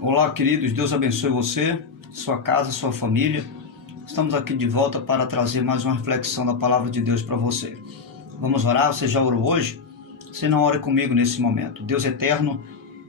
Olá, queridos, Deus abençoe você, sua casa, sua família. Estamos aqui de volta para trazer mais uma reflexão da palavra de Deus para você. Vamos orar? Você já orou hoje? Se não, ore comigo nesse momento. Deus eterno,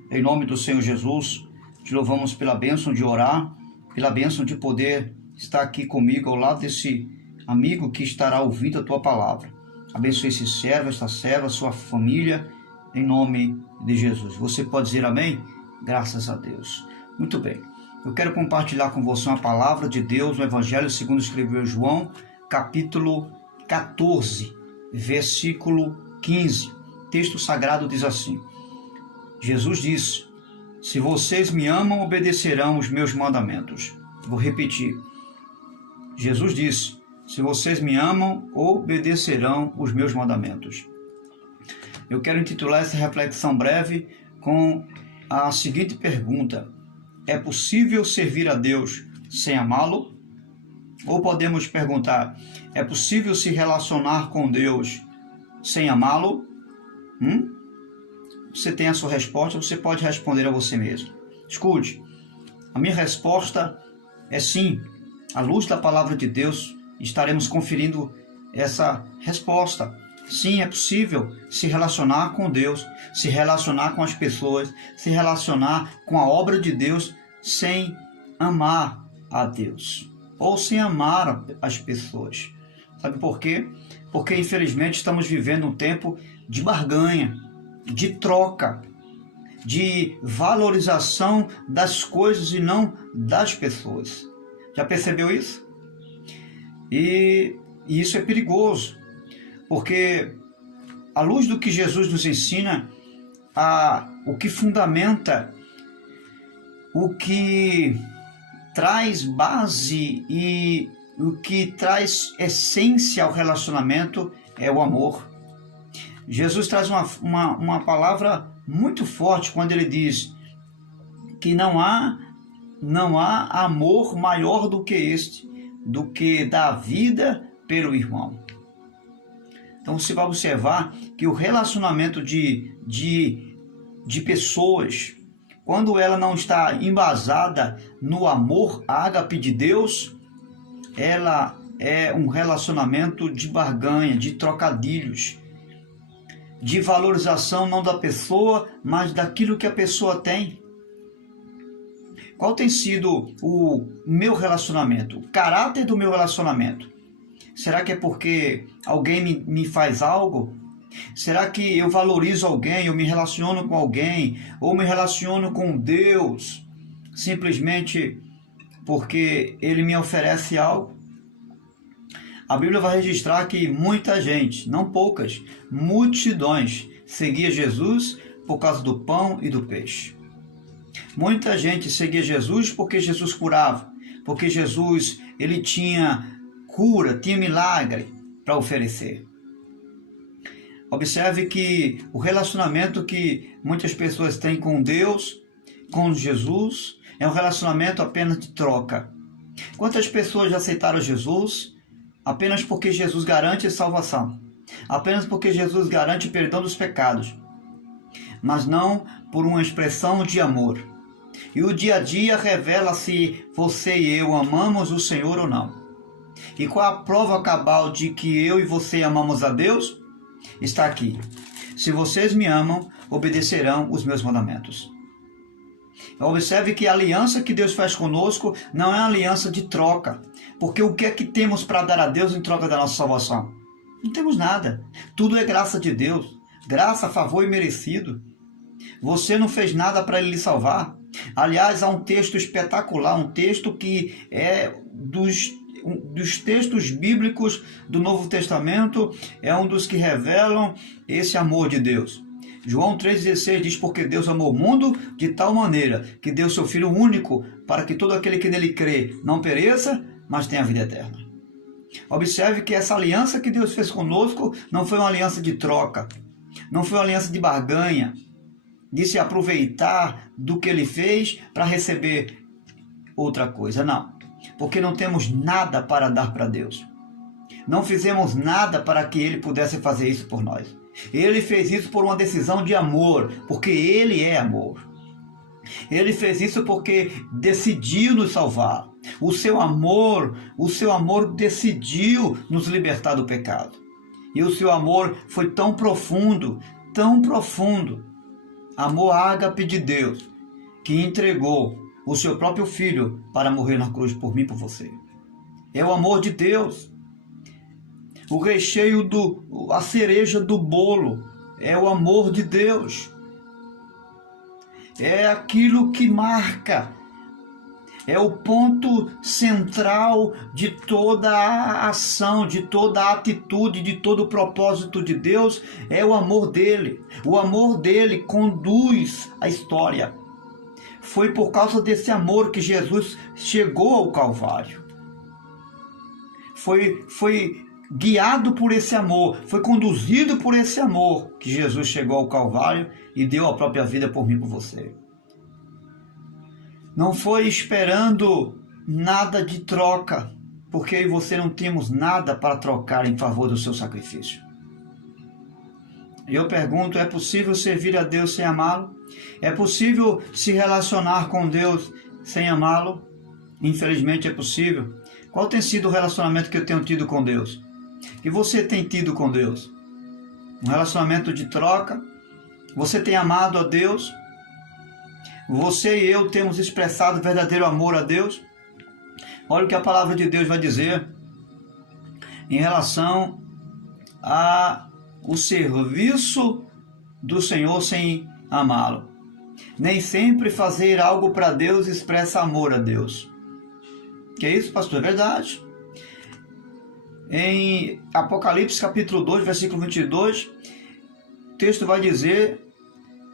em nome do Senhor Jesus, te louvamos pela bênção de orar, pela bênção de poder estar aqui comigo ao lado desse amigo que estará ouvindo a tua palavra. Abençoe esse servo, esta serva, sua família, em nome de Jesus. Você pode dizer amém? Graças a Deus. Muito bem. Eu quero compartilhar com você uma palavra de Deus, o Evangelho segundo escreveu João, capítulo 14, versículo 15. O texto sagrado diz assim: Jesus disse: se vocês me amam, obedecerão os meus mandamentos. Vou repetir. Jesus disse: se vocês me amam, obedecerão os meus mandamentos. Eu quero intitular essa reflexão breve com a seguinte pergunta: é possível servir a Deus sem amá-lo? Ou podemos perguntar: é possível se relacionar com Deus sem amá-lo? Você tem a sua resposta, você pode responder a você mesmo. Escute, a minha resposta é sim. À luz da palavra de Deus, estaremos conferindo essa resposta. Sim, é possível se relacionar com Deus, se relacionar com as pessoas, se relacionar com a obra de Deus sem amar a Deus ou sem amar as pessoas. Sabe por quê? Porque infelizmente estamos vivendo um tempo de barganha, de troca, de valorização das coisas e não das pessoas. Já percebeu isso? E isso é perigoso. Porque, à luz do que Jesus nos ensina, o que fundamenta, o que traz base e o que traz essência ao relacionamento é o amor. Jesus traz uma palavra muito forte quando ele diz que não há amor maior do que este, do que dar vida pelo irmão. Então você vai observar que o relacionamento de pessoas, quando ela não está embasada no amor ágape de Deus, ela é um relacionamento de barganha, de trocadilhos, de valorização não da pessoa, mas daquilo que a pessoa tem. Qual tem sido o meu relacionamento, o caráter do meu relacionamento? Será que é porque alguém me faz algo? Será que eu valorizo alguém, eu me relaciono com alguém, ou me relaciono com Deus, simplesmente porque Ele me oferece algo? A Bíblia vai registrar que muita gente, não poucas, multidões, seguia Jesus por causa do pão e do peixe. Muita gente seguia Jesus porque Jesus curava, porque Jesus ele tinha cura, tinha milagre para oferecer. Observe que o relacionamento que muitas pessoas têm com Deus, com Jesus, é um relacionamento apenas de troca. Quantas pessoas já aceitaram Jesus apenas porque Jesus garante salvação, apenas porque Jesus garante perdão dos pecados, mas não por uma expressão de amor. E o dia a dia revela se você e eu amamos o Senhor ou não. E qual a prova cabal de que eu e você amamos a Deus? Está aqui. Se vocês me amam, obedecerão os meus mandamentos. Observe que a aliança que Deus faz conosco não é uma aliança de troca. Porque o que é que temos para dar a Deus em troca da nossa salvação? Não temos nada. Tudo é graça de Deus. Graça, favor e merecido. Você não fez nada para Ele lhe salvar. Aliás, há um texto espetacular, um texto que é dos textos bíblicos do Novo Testamento, é um dos que revelam esse amor de Deus. João 3,16 diz: porque Deus amou o mundo de tal maneira que deu seu Filho único, para que todo aquele que nele crê não pereça, mas tenha vida eterna. Observe que essa aliança que Deus fez conosco não foi uma aliança de troca, não foi uma aliança de barganha, de se aproveitar do que Ele fez para receber outra coisa, não. Porque não temos nada para dar para Deus. Não fizemos nada para que Ele pudesse fazer isso por nós. Ele fez isso por uma decisão de amor, porque Ele é amor. Ele fez isso porque decidiu nos salvar. O seu amor decidiu nos libertar do pecado. E o seu amor foi tão profundo, amor ágape de Deus, que entregou o seu próprio Filho para morrer na cruz por mim e por você. É o amor de Deus. O recheio, a cereja do bolo é o amor de Deus. É aquilo que marca, é o ponto central de toda a ação, de toda a atitude, de todo o propósito de Deus, é o amor dele. O amor dele conduz a história. Foi por causa desse amor que Jesus chegou ao Calvário. Foi guiado por esse amor, foi conduzido por esse amor que Jesus chegou ao Calvário e deu a própria vida por mim e por você. Não foi esperando nada de troca, porque eu e você não temos nada para trocar em favor do seu sacrifício. E eu pergunto, é possível servir a Deus sem amá-lo? É possível se relacionar com Deus sem amá-lo? Infelizmente é possível. Qual tem sido o relacionamento que eu tenho tido com Deus? Que você tem tido com Deus? Um relacionamento de troca? Você tem amado a Deus? Você e eu temos expressado verdadeiro amor a Deus? Olha o que a palavra de Deus vai dizer em relação ao serviço do Senhor sem amá-lo. Nem sempre fazer algo para Deus expressa amor a Deus. Que é isso, pastor? É verdade. Em Apocalipse capítulo 2, versículo 22, o texto vai dizer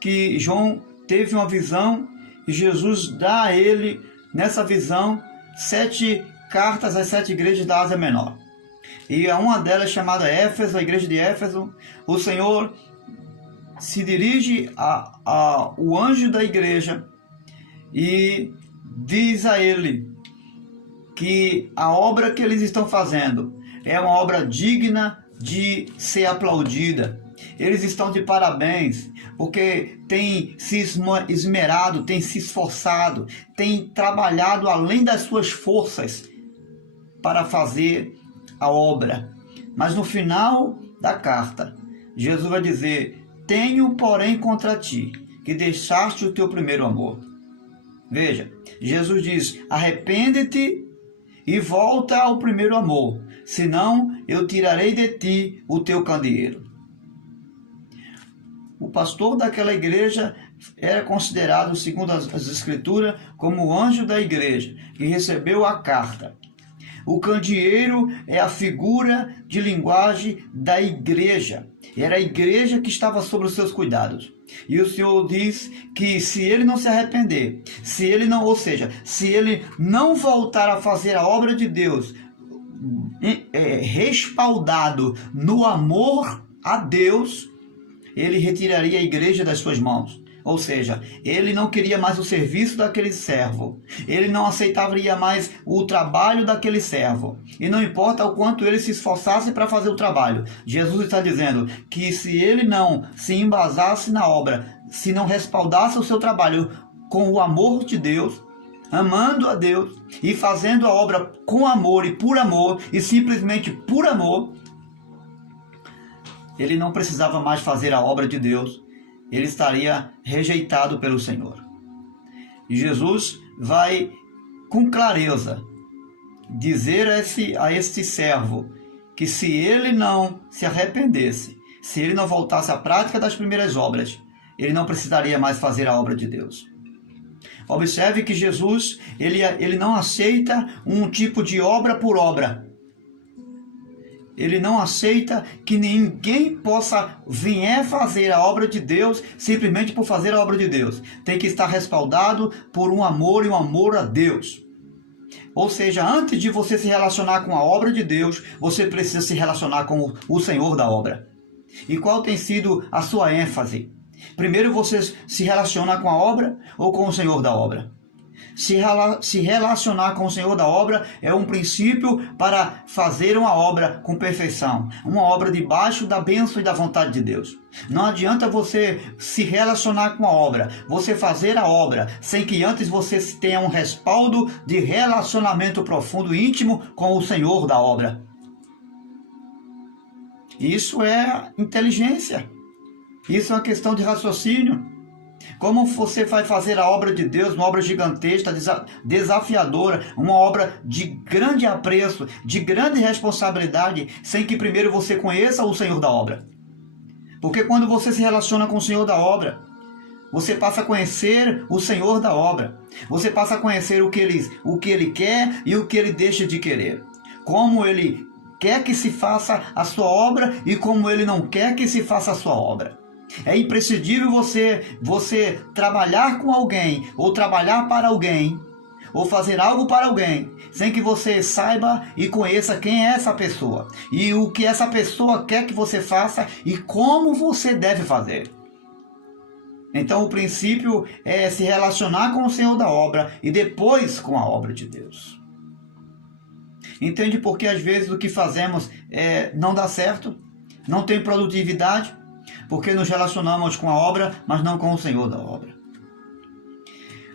que João teve uma visão e Jesus dá a ele, nessa visão, 7 cartas às 7 igrejas da Ásia Menor. E a uma delas, chamada Éfeso, a igreja de Éfeso, o Senhor se dirige ao anjo da igreja e diz a ele que a obra que eles estão fazendo é uma obra digna de ser aplaudida. Eles estão de parabéns, porque têm se esmerado, têm se esforçado, têm trabalhado além das suas forças para fazer a obra. Mas no final da carta, Jesus vai dizer: tenho, porém, contra ti, que deixaste o teu primeiro amor. Veja, Jesus diz: arrepende-te e volta ao primeiro amor, senão eu tirarei de ti o teu candeeiro. O pastor daquela igreja era considerado, segundo as Escrituras, como o anjo da igreja, que recebeu a carta. O candeeiro é a figura de linguagem da igreja. Era a igreja que estava sob os seus cuidados. E o Senhor diz que se ele não se arrepender, se ele não voltar a fazer a obra de Deus, respaldado no amor a Deus, ele retiraria a igreja das suas mãos. Ou seja, ele não queria mais o serviço daquele servo. Ele não aceitaria mais o trabalho daquele servo. E não importa o quanto ele se esforçasse para fazer o trabalho. Jesus está dizendo que se ele não se embasasse na obra, se não respaldasse o seu trabalho com o amor de Deus, amando a Deus e fazendo a obra com amor e simplesmente por amor, ele não precisava mais fazer a obra de Deus. Ele estaria rejeitado pelo Senhor. E Jesus vai com clareza dizer a este servo que se ele não se arrependesse, se ele não voltasse à prática das primeiras obras, ele não precisaria mais fazer a obra de Deus. Observe que Jesus ele não aceita um tipo de obra por obra. Ele não aceita que ninguém possa vir fazer a obra de Deus simplesmente por fazer a obra de Deus. Tem que estar respaldado por um amor e um amor a Deus. Ou seja, antes de você se relacionar com a obra de Deus, você precisa se relacionar com o Senhor da obra. E qual tem sido a sua ênfase? Primeiro você se relaciona com a obra ou com o Senhor da obra? Se relacionar com o Senhor da obra é um princípio para fazer uma obra com perfeição, uma obra debaixo da bênção e da vontade de Deus. Não adianta você se relacionar com a obra, você fazer a obra, sem que antes você tenha um respaldo de relacionamento profundo e íntimo com o Senhor da obra. Isso é inteligência, isso é uma questão de raciocínio. Como você vai fazer a obra de Deus, uma obra gigantesca, desafiadora, uma obra de grande apreço, de grande responsabilidade, sem que primeiro você conheça o Senhor da obra? Porque quando você se relaciona com o Senhor da obra, você passa a conhecer o Senhor da obra. Você passa a conhecer o que ele quer e o que ele deixa de querer. Como ele quer que se faça a sua obra e como ele não quer que se faça a sua obra. É imprescindível você trabalhar com alguém, ou trabalhar para alguém, ou fazer algo para alguém, sem que você saiba e conheça quem é essa pessoa, e o que essa pessoa quer que você faça, e como você deve fazer. Então o princípio é se relacionar com o Senhor da obra, e depois com a obra de Deus. Entende por que às vezes o que fazemos não dá certo, não tem produtividade? Porque nos relacionamos com a obra, mas não com o Senhor da obra.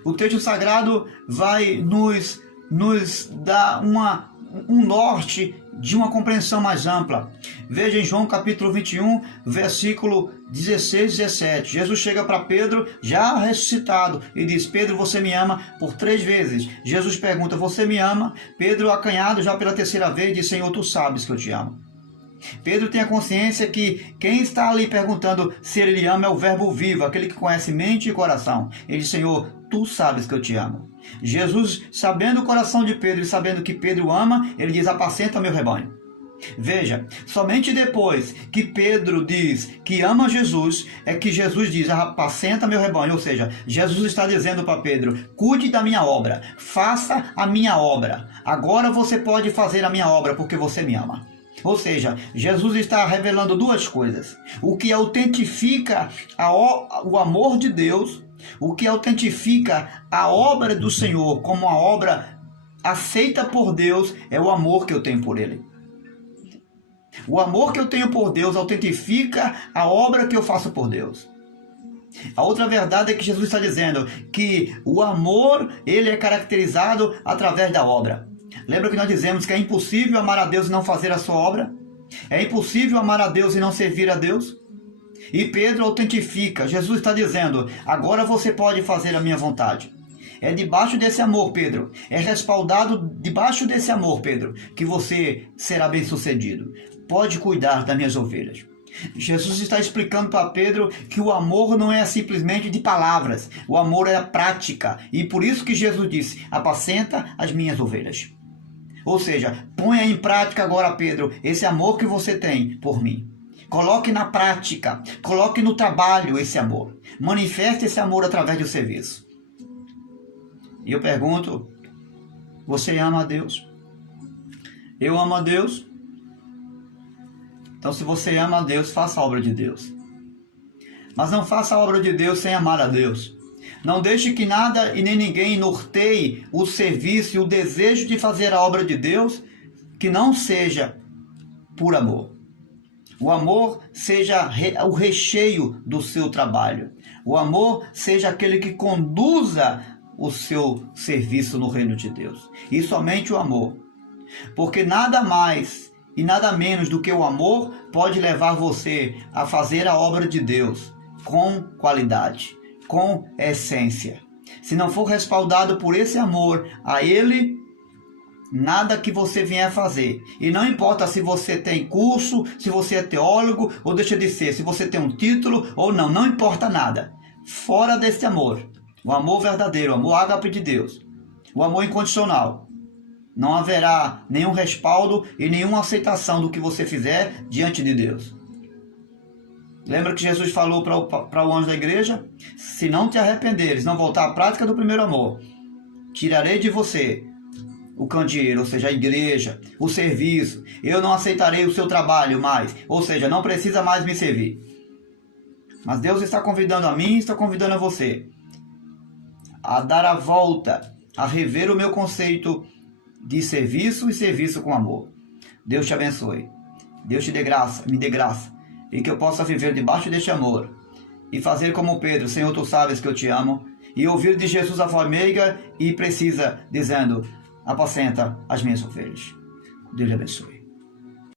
O texto sagrado vai nos dar um norte de uma compreensão mais ampla. Veja em João capítulo 21, versículo 16 e 17. Jesus chega para Pedro, já ressuscitado, e diz: Pedro, você me ama? Por 3 vezes. Jesus pergunta: você me ama? Pedro, acanhado já pela 3ª vez, diz: Senhor, tu sabes que eu te amo. Pedro tem a consciência que quem está ali perguntando se ele lhe ama é o verbo vivo, aquele que conhece mente e coração. Ele diz: Senhor, tu sabes que eu te amo. Jesus, sabendo o coração de Pedro e sabendo que Pedro ama, ele diz: apacenta meu rebanho. Veja, somente depois que Pedro diz que ama Jesus, é que Jesus diz: apacenta meu rebanho. Ou seja, Jesus está dizendo para Pedro: cuide da minha obra, faça a minha obra. Agora você pode fazer a minha obra porque você me ama. Ou seja, Jesus está revelando 2 coisas. O que autentifica o amor de Deus, o que autentifica a obra do Senhor como uma obra aceita por Deus, é o amor que eu tenho por Ele. O amor que eu tenho por Deus autentifica a obra que eu faço por Deus. A outra verdade é que Jesus está dizendo que o amor, ele é caracterizado através da obra. Lembra que nós dizemos que é impossível amar a Deus e não fazer a sua obra? É impossível amar a Deus e não servir a Deus? E Pedro autentifica. Jesus está dizendo: agora você pode fazer a minha vontade. É debaixo desse amor, Pedro. É respaldado debaixo desse amor, Pedro, que você será bem-sucedido. Pode cuidar das minhas ovelhas. Jesus está explicando para Pedro que o amor não é simplesmente de palavras. O amor é a prática. E por isso que Jesus disse: apacenta as minhas ovelhas. Ou seja, ponha em prática agora, Pedro, esse amor que você tem por mim. Coloque na prática, coloque no trabalho esse amor. Manifeste esse amor através do serviço. E eu pergunto: você ama a Deus? Eu amo a Deus? Então, se você ama a Deus, faça a obra de Deus. Mas não faça a obra de Deus sem amar a Deus. Não deixe que nada e nem ninguém norteie o serviço e o desejo de fazer a obra de Deus que não seja por amor. O amor seja o recheio do seu trabalho. O amor seja aquele que conduza o seu serviço no reino de Deus. E somente o amor. Porque nada mais e nada menos do que o amor pode levar você a fazer a obra de Deus com qualidade, com essência. Se não for respaldado por esse amor a Ele, nada que você vier fazer, e não importa se você tem curso, se você é teólogo ou deixa de ser, se você tem um título ou não, não importa nada. Fora desse amor, o amor verdadeiro, o amor ágape de Deus, o amor incondicional, não haverá nenhum respaldo e nenhuma aceitação do que você fizer diante de Deus. Lembra que Jesus falou para o anjo da igreja? Se não te arrependeres, não voltar à prática do primeiro amor, tirarei de você o candeeiro, ou seja, a igreja, o serviço. Eu não aceitarei o seu trabalho mais, ou seja, não precisa mais me servir. Mas Deus está convidando a mim, está convidando a você a dar a volta, a rever o meu conceito de serviço e serviço com amor. Deus te abençoe. Deus te dê graça, me dê graça, e que eu possa viver debaixo deste amor e fazer como Pedro: Senhor, tu sabes que eu te amo, e ouvir de Jesus a voz meiga e precisa, dizendo: apacenta as minhas ovelhas. Deus te abençoe.